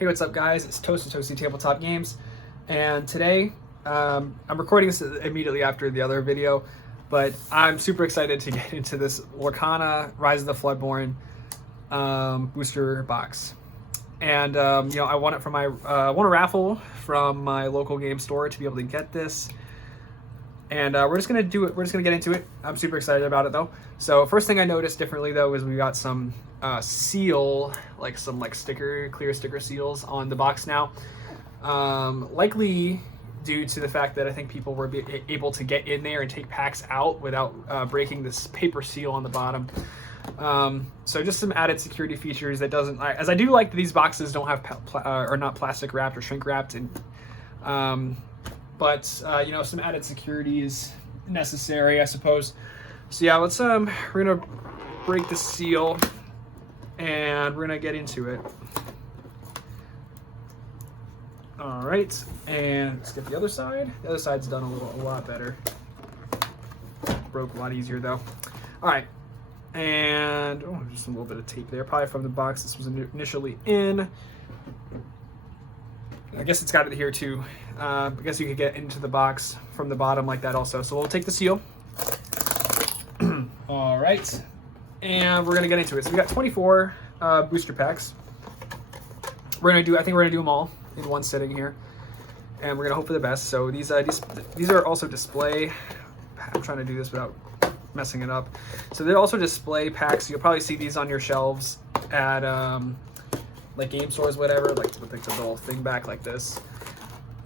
Hey, what's up guys? It's Toasty Tabletop Games, and today I'm recording this immediately after the other video, but I'm super excited to get into this Lorcana Rise of the Floodborn booster box. And I won it from my won a raffle from my local game store to be able to get this. And we're just gonna do it. We're just gonna get into it. I'm super excited about it though. So first thing I noticed differently though is we got some seal, like some clear sticker seals on the box now. Likely due to the fact that I think people were able to get in there and take packs out without breaking this paper seal on the bottom. So just some added security features that doesn't, as I do like that these boxes don't have are not plastic wrapped or shrink wrapped, and but some added security is necessary, I suppose. So yeah, let's we're gonna break the seal and we're gonna get into it. All right, and let's get the other side. The other side's done a lot better. Broke a lot easier though. All right, and just a little bit of tape there, probably from the box this was initially in. I guess it's got it here too. I guess you could get into the box from the bottom like that also. So we'll take the seal. All right, and we're gonna get into it. So we got 24 booster packs. I think we're gonna do them all in one sitting here, and we're gonna hope for the best. So these are also display. I'm trying to do this without messing it up. So they're also display packs. You'll probably see these on your shelves at like game stores, whatever, like with the little thing back like this.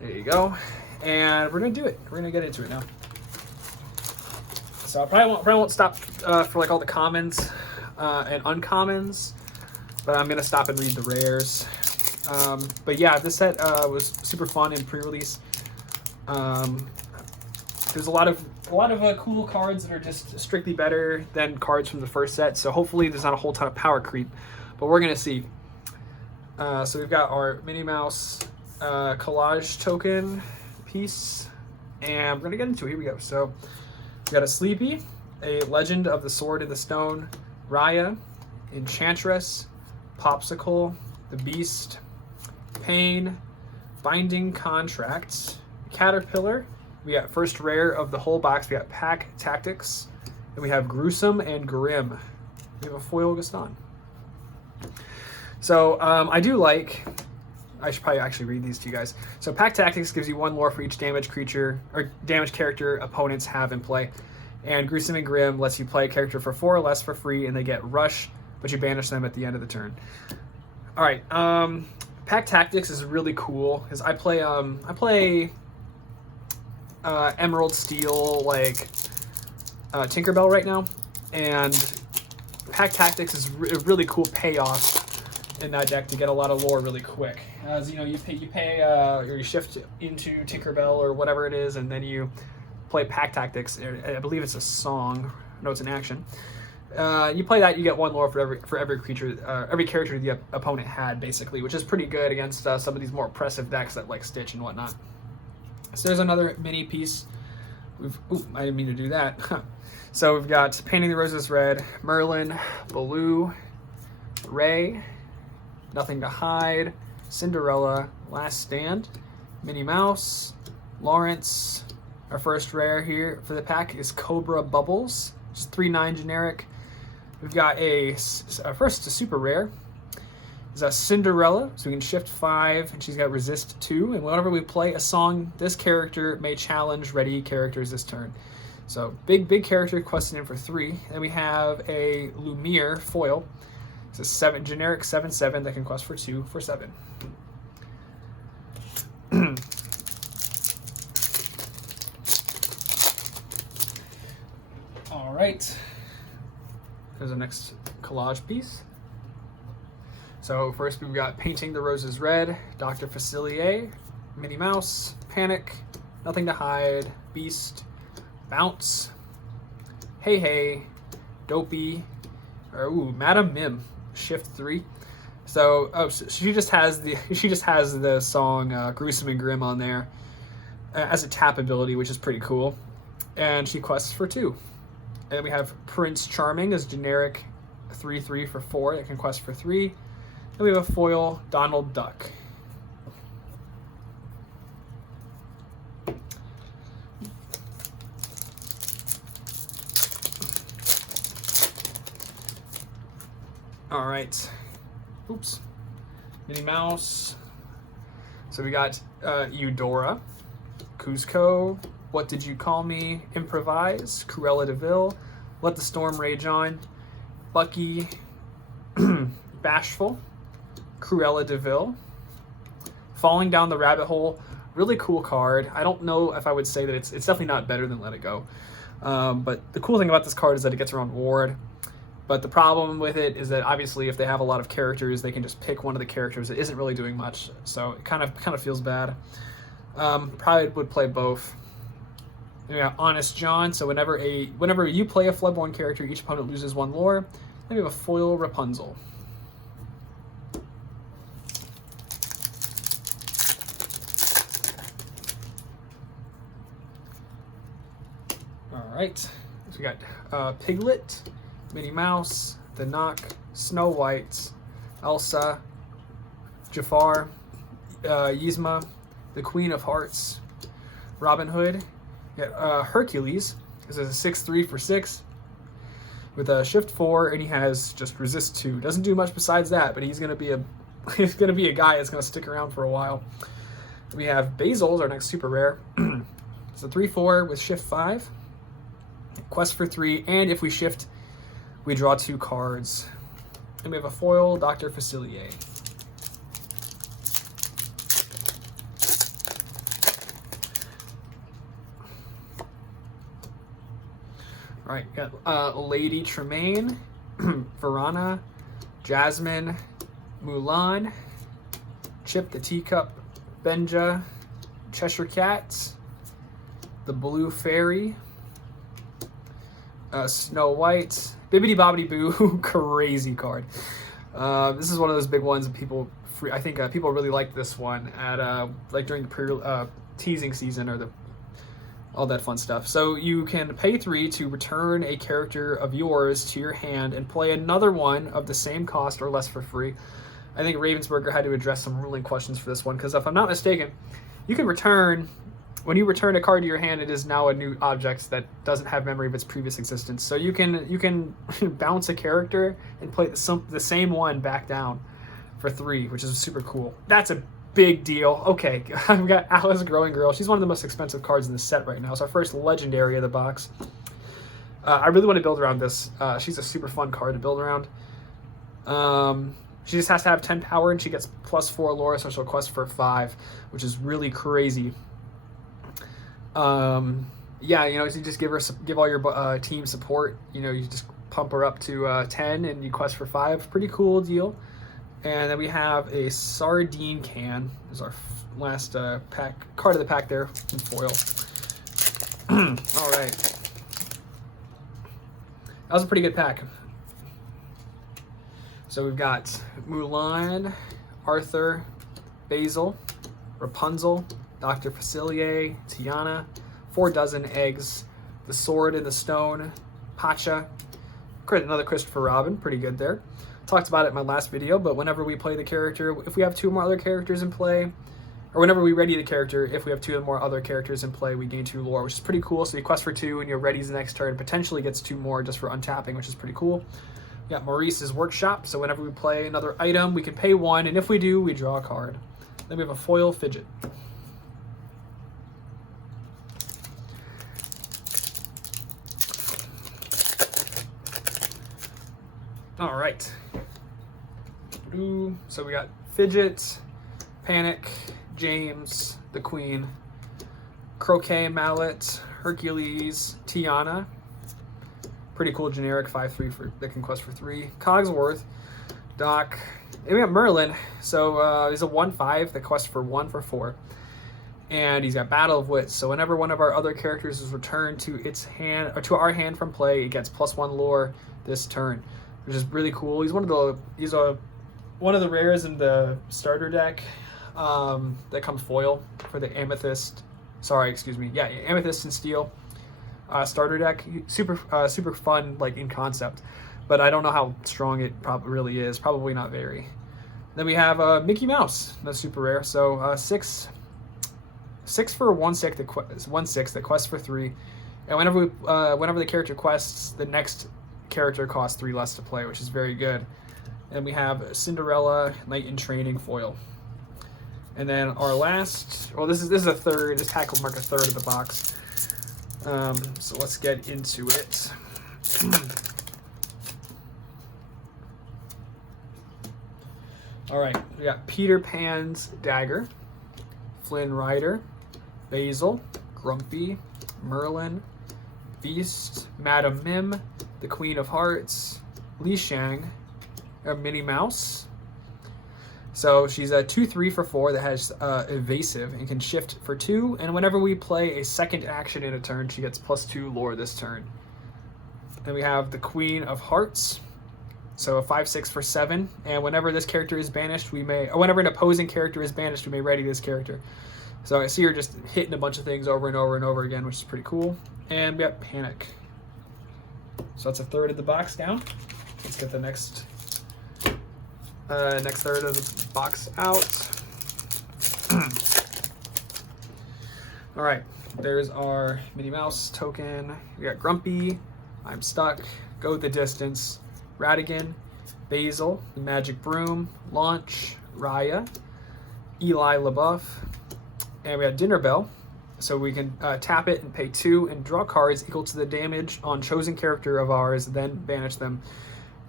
There you go. And we're gonna do it. We're gonna get into it now. So I probably won't stop for like all the commons and uncommons, but I'm gonna stop and read the rares. But yeah, this set was super fun in pre-release. There's a lot of cool cards that are just strictly better than cards from the first set. So hopefully there's not a whole ton of power creep, but we're gonna see. So we've got our Minnie Mouse collage token piece, and we're gonna get into it. Here we go. So we got a Sleepy, a Legend of the Sword in the Stone, Raya, Enchantress, Popsicle, the Beast, Pain, Binding Contracts, Caterpillar. We got first rare of the whole box. We got Pack Tactics, and we have Gruesome and Grim. We have a foil Gaston. So I do like, I should probably actually read these to you guys. So Pack Tactics gives you 1 lore for each damage creature or damage character opponents have in play. And Gruesome and Grim lets you play a character for 4 or less for free, and they get Rush, but you banish them at the end of the turn. All right, Pack Tactics is really cool because I play Emerald Steel, like Tinkerbell right now, and Pack Tactics is a really cool payoff in that deck to get a lot of lore really quick. As you know, you shift into Tinkerbell or whatever it is, and then you play Pack Tactics. I believe it's a song. No, it's an action. You play that, you get 1 lore for every creature, every character the opponent had, basically, which is pretty good against some of these more oppressive decks that like Stitch and whatnot. So there's another mini piece. I didn't mean to do that. So we've got Painting the Roses Red, Merlin, Baloo, Ray, Nothing to Hide, Cinderella, Last Stand, Minnie Mouse, Lawrence. Our first rare here for the pack is Cobra Bubbles, just 3/9 generic. We've got first a super rare is a Cinderella, so we can shift 5, and she's got resist 2, and whenever we play a song, this character may challenge ready characters this turn. So big character questing in for 3. Then we have a Lumiere foil. It's a generic 7/7 that can quest for 2 for 7. All right, there's the next collage piece. So first we've got Painting the Roses Red, Dr. Facilier, Minnie Mouse, Panic, Nothing to Hide, Beast, Bounce, Hey Hey, Dopey, Madam Mim, Shift 3. So so she just has the song Gruesome and Grim on there as a tap ability, which is pretty cool. And she quests for 2. And we have Prince Charming as generic 3/3 for 4 that can quest for 3. And we have a foil Donald Duck. All right. Oops. Minnie Mouse. So we got Eudora, Kuzco, What Did You Call Me, Improvise, Cruella de Vil, Let the Storm Rage On, Bucky, Bashful, Cruella de Vil, Falling Down the Rabbit Hole. Really cool card. I don't know if I would say that it's definitely not better than Let It Go. But the cool thing about this card is that it gets around Ward. But the problem with it is that obviously if they have a lot of characters, they can just pick one of the characters that isn't really doing much. So it kind of feels bad. Probably would play both. Yeah, Honest John. So whenever you play a Floodborn character, each opponent loses 1 lore. Then we have a foil Rapunzel. All right. So we got Piglet, Minnie Mouse, The Knock, Snow White, Elsa, Jafar, Yzma, the Queen of Hearts, Robin Hood. Hercules is a 6/3 for 6 with a shift 4, and he has just resist 2. Doesn't do much besides that, but he's gonna be a guy that's gonna stick around for a while. We have Basil's our next super rare. It's a 3/4 with shift 5, quest for 3, and if we shift, we draw 2 cards. And we have a foil Dr. Facilier. All right, got Lady Tremaine, Verana, Jasmine, Mulan, Chip the Teacup, Benja, Cheshire Cat, the Blue Fairy, Snow White, Bibbidi Bobbidi Boo, crazy card. This is one of those big ones that people, I think people really like this one at like during the teasing season or all that fun stuff. So you can pay 3 to return a character of yours to your hand and play another one of the same cost or less for free. I think Ravensburger had to address some ruling questions for this one, because if I'm not mistaken, you can return, when you return a card to your hand, it is now a new object that doesn't have memory of its previous existence. So you can bounce a character and play the same one back down for 3, which is super cool. That's a big deal. Okay, I've got Alice Growing Girl. She's one of the most expensive cards in the set right now. It's our first legendary of the box. I really want to build around this. She's a super fun card to build around. She just has to have 10 power, and she gets +4 lore, so she'll quest for 5, which is really crazy. Yeah, you know, you just give all your team support. You know, you just pump her up to 10, and you quest for 5. Pretty cool deal. And then we have a Sardine Can. This is our last card of the pack there in foil. All right. That was a pretty good pack. So we've got Mulan, Arthur, Basil, Rapunzel, Dr. Facilier, Tiana, 4 dozen eggs, the Sword in the Stone, Pacha, another Christopher Robin, pretty good there. Talked about it in my last video, but whenever we play the character, if we have 2 more other characters in play, or whenever we ready the character, if we have 2 more other characters in play, we gain 2 lore, which is pretty cool. So you quest for 2 and your readies the next turn, potentially gets 2 more just for untapping, which is pretty cool. We got Maurice's Workshop, so whenever we play another item, we can pay 1, and if we do, we draw a card. Then we have a foil Fidget. All right. So we got Fidget, Panic, James, the Queen, Croquet Mallet, Hercules, Tiana. Pretty cool generic 5/3 that can quest for 3. Cogsworth, Doc. And we got Merlin. So he's a 1/5 that quests for 1 for 4. And he's got Battle of Wits. So whenever one of our other characters is returned to its hand or to our hand from play, it gets +1 lore this turn, which is really cool. He's one of the rares in the starter deck that comes foil for the Amethyst. Sorry, excuse me. Yeah, Amethyst and Steel starter deck. Super fun, like in concept, but I don't know how strong it really is. Probably not very. Then we have Mickey Mouse, that's super rare. So 6 for 1/6 that quests for 3, and whenever the character quests, the next character costs 3 less to play, which is very good. And we have Cinderella, Knight in Training foil. And then our last, well, this is a third. This pack will mark a third of the box. So let's get into it. All right, we got Peter Pan's Dagger, Flynn Rider, Basil, Grumpy, Merlin, Beast, Madame Mim, the Queen of Hearts, Li Shang, a Minnie Mouse. So she's a 2/3 for 4 that has evasive and can shift for 2. And whenever we play a second action in a turn, she gets +2 lore this turn. Then we have the Queen of Hearts. So a 5/6 for 7. And whenever this character is banished, whenever an opposing character is banished, we may ready this character. So I see her just hitting a bunch of things over and over and over again, which is pretty cool. And we got Panic. So that's a third of the box down. Let's get the next third of the box out. All right, there's our Minnie Mouse token. We got Grumpy, I'm Stuck, Go the Distance, Ratigan, Basil, the Magic Broom, Launch, Raya, Eli LaBeouf, and we have Dinner Bell. So we can tap it and pay 2 and draw cards equal to the damage on chosen character of ours, then banish them.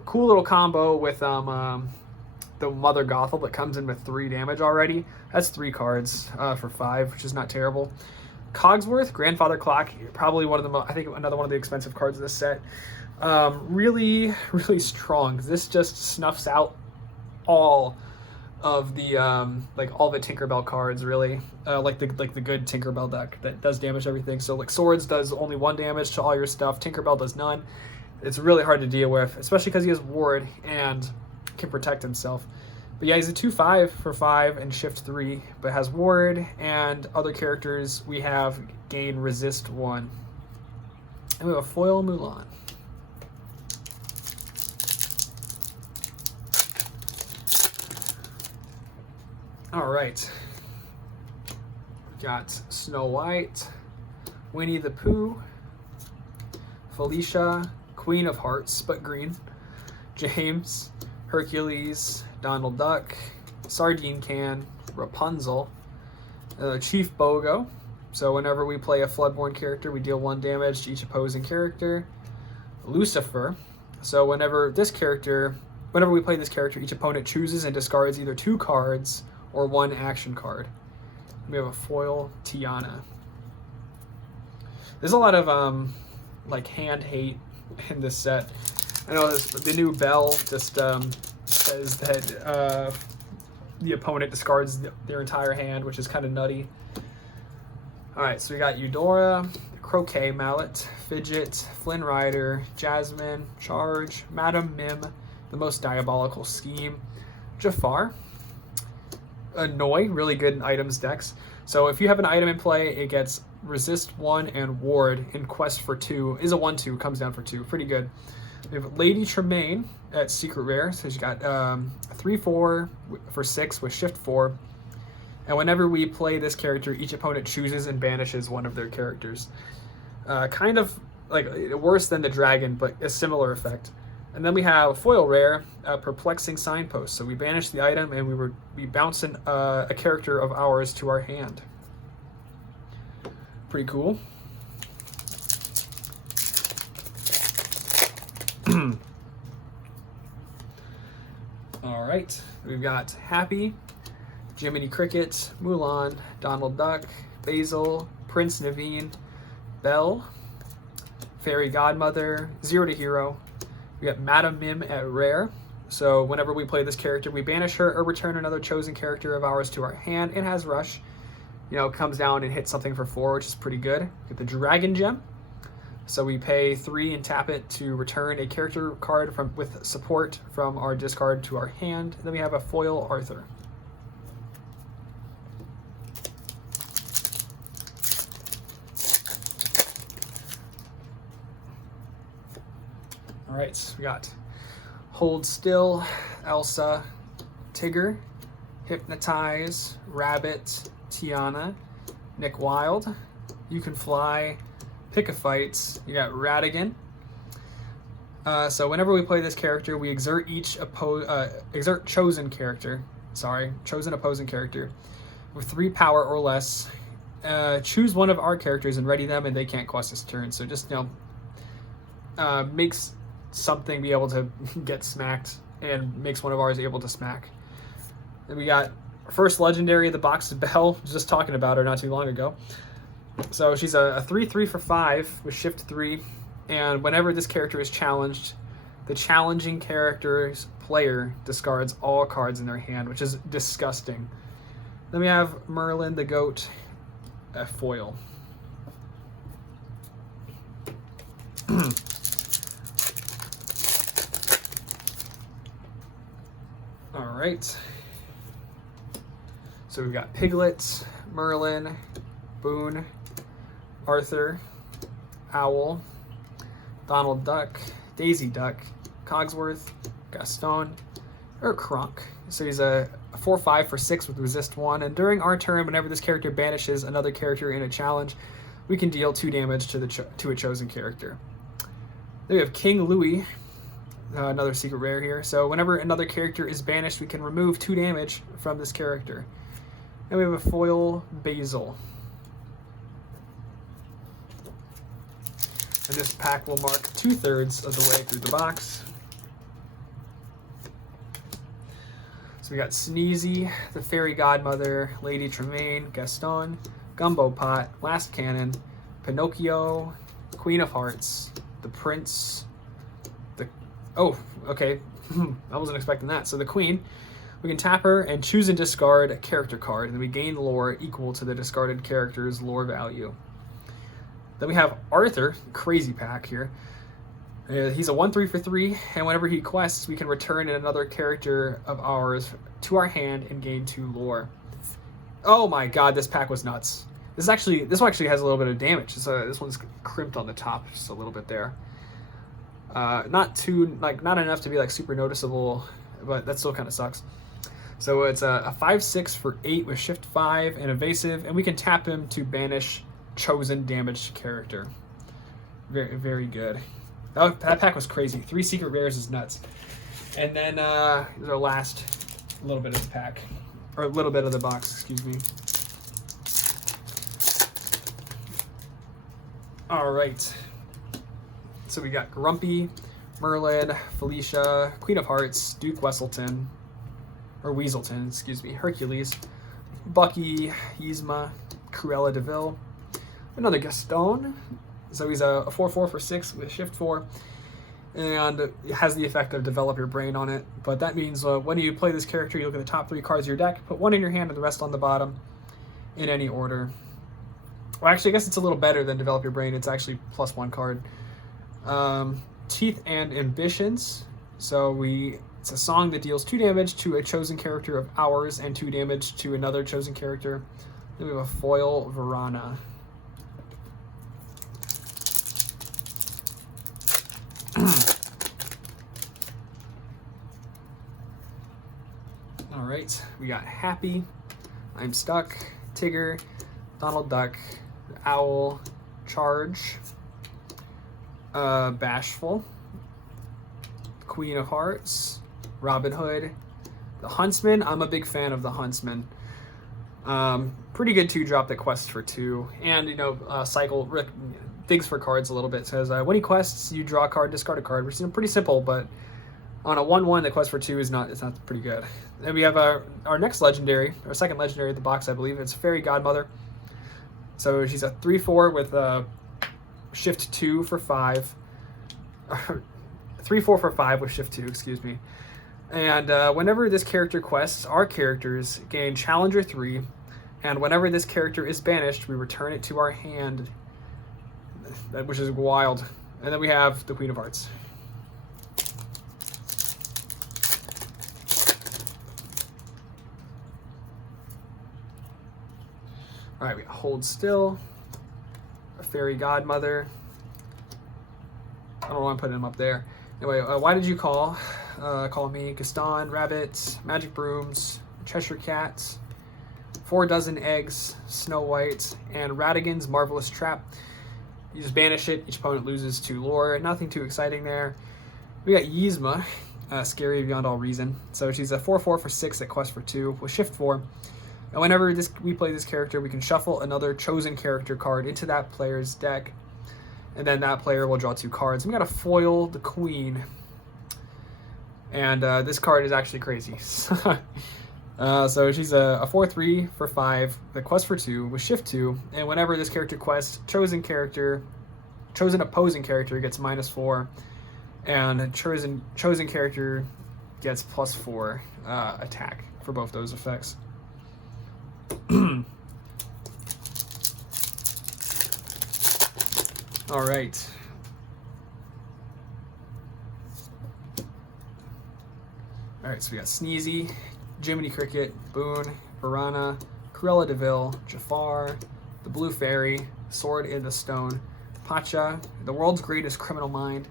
Cool little combo with the Mother Gothel that comes in with 3 damage already. That's 3 cards for 5, which is not terrible. Cogsworth, Grandfather Clock, probably one of the I think another one of the expensive cards of this set. Really, really strong. This just snuffs out all of the all the Tinkerbell cards, really. Like the good Tinkerbell deck that does damage everything. So like Swords does only 1 damage to all your stuff. Tinkerbell does none. It's really hard to deal with, especially because he has Ward and can protect himself. But yeah, he's a 2/5 for 5 and shift 3, but has Ward, and other characters we have gain resist 1. And we have a foil Mulan. All right. Got Snow White, Winnie the Pooh, Felicia, Queen of Hearts, but green, James, Hercules, Donald Duck, Sardine Can, Rapunzel, Chief Bogo. So whenever we play a Floodborn character, we deal 1 damage to each opposing character. Lucifer. So whenever we play this character, each opponent chooses and discards either 2 cards or 1 action card. We have a foil Tiana. There's a lot of like hand hate in this set. I know the new Bell just says that the opponent discards their entire hand, which is kind of nutty. All right, so we got Eudora, Croquet Mallet, Fidget, Flynn Rider, Jasmine, Charge, Madame Mim, the Most Diabolical Scheme, Jafar, Annoy, really good in items decks. So if you have an item in play, it gets resist 1 and ward in quest for 2. Is a 1/2, comes down for 2. Pretty good. We have Lady Tremaine at Secret Rare. So she's got 3/4 for 6 with shift 4. And whenever we play this character, each opponent chooses and banishes one of their characters. Kind of like worse than the dragon, but a similar effect. And then we have foil rare, Perplexing Signpost. So we banish the item and we bounce a character of ours to our hand. Pretty cool. All right, we've got Happy, Jiminy Cricket, Mulan, Donald Duck, Basil, Prince Naveen, Belle, Fairy Godmother, Zero to Hero. We got Madame Mim at Rare. So whenever we play this character, we banish her or return another chosen character of ours to our hand. It has Rush. You know, comes down and hits something for 4, which is pretty good. Get the Dragon Gem. So we pay 3 and tap it to return a character card with support from our discard to our hand. And then we have a foil Arthur. All right, we got Hold Still, Elsa, Tigger, Hypnotize, Rabbit, Tiana, Nick Wilde, You Can Fly, Pick a Fight. You got Ratigan, So whenever we play this character, we exert chosen opposing character with 3 power or less. Choose one of our characters and ready them, and they can't quest this turn. So just makes something be able to get smacked and makes one of ours able to smack. Then we got first legendary of the box is Belle. Just talking about her not too long ago. So she's a 3/3 for 5 with shift 3, and whenever this character is challenged, the challenging character's player discards all cards in their hand, which is disgusting. Then we have Merlin the Goat, a foil. All right. So we've got Piglet, Merlin, Boone, Arthur, Owl, Donald Duck, Daisy Duck, Cogsworth, Gaston, or Kronk. So he's a 4/5 for 6 with resist 1, and during our turn, whenever this character banishes another character in a challenge, we can deal 2 damage to a chosen character. Then we have King Louis, another secret rare here. So whenever another character is banished, we can remove 2 damage from this character. And we have a foil Basil. And this pack will mark 2/3 of the way through the box. So we got Sneezy, the Fairy Godmother, Lady Tremaine, Gaston, Gumbo Pot, Last Cannon, Pinocchio, Queen of Hearts, the Prince, oh, okay, I wasn't expecting that. So the Queen, we can tap her and choose and discard a character card, and then we gain lore equal to the discarded character's lore value. Then we have Arthur, crazy pack here. He's a 1/3 for 3, and whenever he quests, we can return another character of ours to our hand and gain 2 lore. Oh my god, this pack was nuts. This one actually has a little bit of damage. So this one's crimped on the top just a little bit there. Not enough to be like super noticeable, but that still kind of sucks. So it's a 5/6 for 8 with shift 5 and evasive, and we can tap him to banish chosen damaged character. Very, very good. That pack was crazy. 3 secret rares is nuts. And then here's our last little bit of the pack, or a little bit of the box, excuse me. All right. So we got Grumpy, Merlin, Felicia, Queen of Hearts, Duke Weaselton, Hercules, Bucky, Yzma, Cruella de Vil, another Gaston. So he's a 4/4 for 6 with shift 4, and it has the effect of develop your brain on it. But that means when you play this character, you look at the top 3 cards of your deck, put 1 in your hand and the rest on the bottom in any order. Well, actually, I guess it's a little better than develop your brain. It's actually +1 card. Teeth and Ambitions. So it's a song that deals 2 damage to a chosen character of ours and 2 damage to another chosen character. Then we have a foil Verana. All right, we got Happy, I'm Stuck, Tigger, Donald Duck, Owl, Charge, Bashful, Queen of Hearts, Robin Hood, the Huntsman. I'm a big fan of the Huntsman. Pretty good 2-drop that quests for 2, and cycle digs for cards a little bit. It says when he quests, you draw a card, discard a card, which is pretty simple, but on a 1/1 that quests for 2 it's not pretty good. Then we have our next legendary, our second legendary at the box, I believe. It's Fairy Godmother. So she's a 3/4 with shift 2 for 5. 3/4 for 5 with shift 2, excuse me. And whenever this character quests, our characters gain Challenger 3, and whenever this character is banished, we return it to our hand, which is wild. And then we have the Queen of Hearts. All right, we Hold Still, a Fairy Godmother. I don't know why I'm putting him up there. Anyway, Why Did You Call? Call Me, Gaston, Rabbit, Magic Brooms, Cheshire Cat, 4 Dozen Eggs, Snow White, and Radigan's Marvelous Trap. You just banish it, each opponent loses 2 lore. Nothing too exciting there. We got Yzma, scary beyond all reason. So she's a 4/4 for 6 that quests for 2 with shift 4. And whenever we play this character, we can shuffle another chosen character card into that player's deck, and then that player will draw 2 cards. We got to foil the Queen, and this card is actually crazy. So she's a 4/3 for 5 that quests for 2 with shift 2, and whenever this character quests, chosen opposing character gets -4, and chosen character gets +4 attack for both those effects. All right. All right, so we got Sneezy, Jiminy Cricket, Boone, Varana, Cruella DeVille, Jafar, the Blue Fairy, Sword in the Stone, Pacha, the world's greatest criminal mind.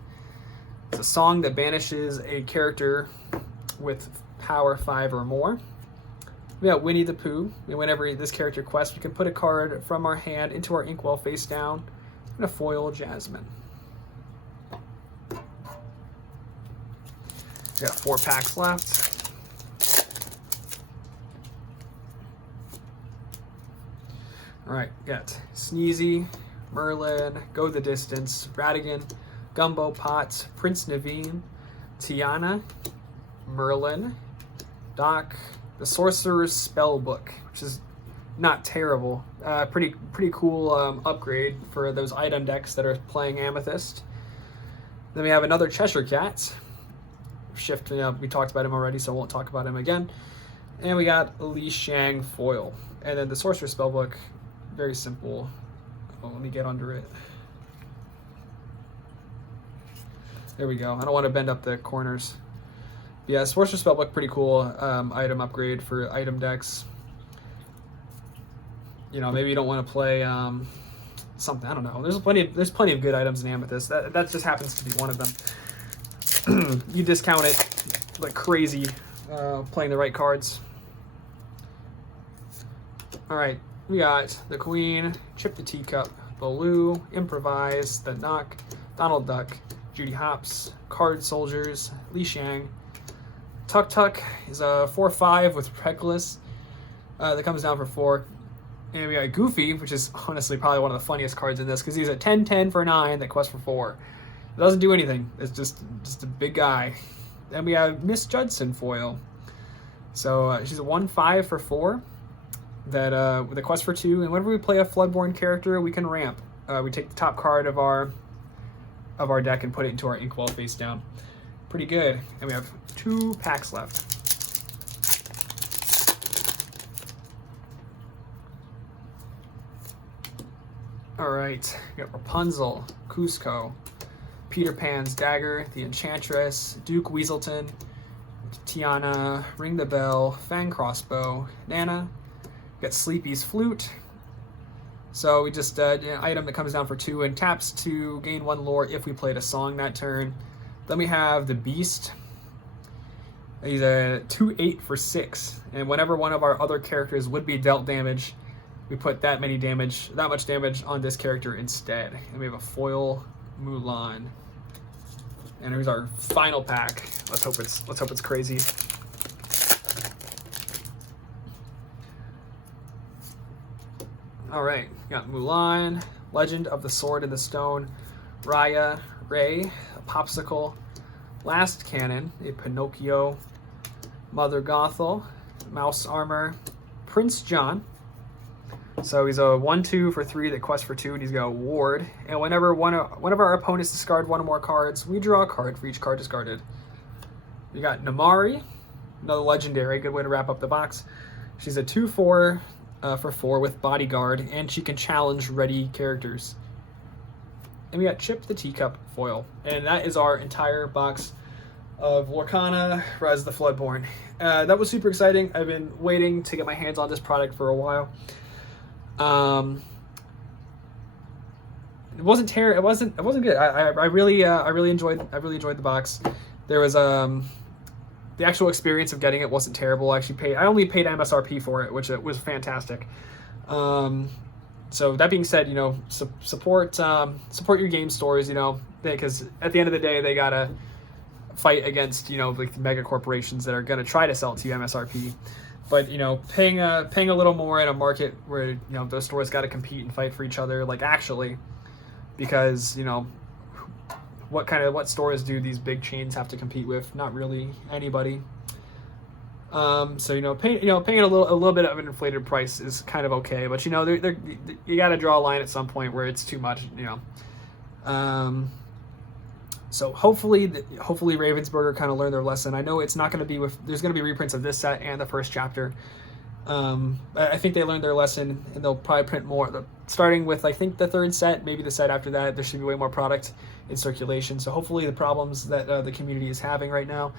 It's a song that banishes a character with power 5 or more. We got Winnie the Pooh, and whenever this character quests, we can put a card from our hand into our inkwell face down. I'm going to foil Jasmine. We got 4 packs left. Alright, got Sneezy, Merlin, Go the Distance, Radigan, Gumbo Pot, Prince Naveen, Tiana, Merlin, Doc, the Sorcerer's Spellbook, which is not terrible. Pretty cool upgrade for those item decks that are playing Amethyst. Then we have another Cheshire Cat. Shift, we talked about him already, so I won't talk about him again. And we got Li Shang Foil. And then the Sorcerer's Spellbook, very simple. Oh, let me get under it. There we go. I don't want to bend up the corners. Yeah, Sorcerer's Spellbook, pretty cool item upgrade for item decks. You know, maybe you don't want to play something. I don't know. There's plenty of good items in Amethyst. That just happens to be one of them. You discount it like crazy, playing the right cards. All right, we got the Queen, Chip the Teacup, Baloo, Improvise, the Knock, Donald Duck, Judy Hopps, Card Soldiers, Li Shang. Tuk Tuk is a 4/5 with Reckless that comes down for 4. And we got Goofy, which is honestly probably one of the funniest cards in this, because he's a 10/10 for 9 that quests for 4. It doesn't do anything. It's just a big guy. Then we have Miss Judson Foil. So she's a 1/5 for 4 that with a quest for 2. And whenever we play a Floodborn character, we can ramp. We take the top card of our deck and put it into our inkwell face down. Pretty good. And we have 2 packs left. All right, we got Rapunzel, Cusco, Peter Pan's Dagger, the Enchantress, Duke Weaselton, Tiana, Ring the Bell, Fang Crossbow, Nana. We got Sleepy's Flute. So we just an item that comes down for 2 and taps to gain 1 lore if we played a song that turn. Then we have the Beast. He's a 2/8 for 6, and whenever one of our other characters would be dealt damage, we put that much damage on this character instead. And we have a foil Mulan. And here's our final pack. Let's hope it's crazy. All right, we got Mulan, Legend of the Sword and the Stone, Raya, Ray, a Popsicle, Last Cannon, a Pinocchio, Mother Gothel, Mouse Armor, Prince John. So he's a 1/2 for 3 that quests for 2, and he's got a ward. And whenever one of our opponents discard 1 or more cards, we draw a card for each card discarded. We got Namari, another legendary, good way to wrap up the box. She's a 2/4 for 4 with Bodyguard, and she can challenge ready characters. And we got Chip the Teacup Foil. And that is our entire box of Lorcana Rise the Floodborn. That was super exciting. I've been waiting to get my hands on this product for a while. It wasn't terrible. It wasn't good. I really enjoyed the box. There was the actual experience of getting it wasn't terrible. I only paid MSRP for it, which it was fantastic. So that being said, you know, support your game stores, you know, because at the end of the day, they gotta fight against, you know, like the mega corporations that are going to try to sell it to you MSRP. But, you know, paying a little more in a market where, you know, those stores got to compete and fight for each other, like actually, because, you know, what stores do these big chains have to compete with? Not really anybody. So, you know, paying a little bit of an inflated price is kind of okay, but, you know, you got to draw a line at some point where it's too much, you know. So hopefully Ravensburger kind of learned their lesson. I know it's not going to be there's going to be reprints of this set and the first chapter. I think they learned their lesson, and they'll probably print more. Starting with, I think, the third set, maybe the set after that, there should be way more product in circulation. So hopefully the problems that the community is having right now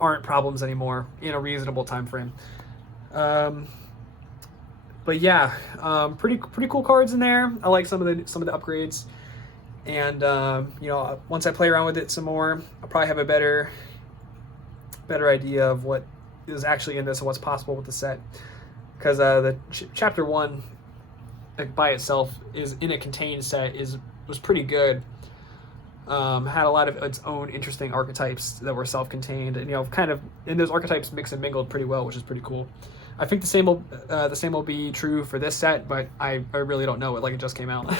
aren't problems anymore in a reasonable time frame. But yeah, pretty cool cards in there. I like some of the upgrades. And you know, once I play around with it some more, I'll probably have a better idea of what is actually in this and what's possible with the set. Because the chapter 1, like, by itself is in a contained set was pretty good. Had a lot of its own interesting archetypes that were self-contained, and, you know, kind of, and those archetypes mix and mingled pretty well, which is pretty cool. I think the same will be true for this set, but I really don't know it, like, it just came out.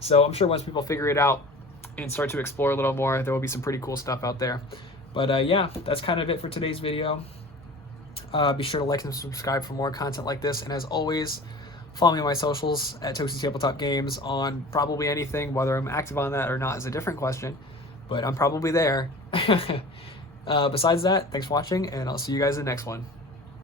So I'm sure once people figure it out and start to explore a little more, there will be some pretty cool stuff out there. But yeah, that's kind of it for today's video. Be sure to like and subscribe for more content like this, and as always, follow me on my socials at Toasty Tabletop Games on probably anything. Whether I'm active on that or not is a different question, but I'm probably there. Besides that, thanks for watching, and I'll see you guys in the next one.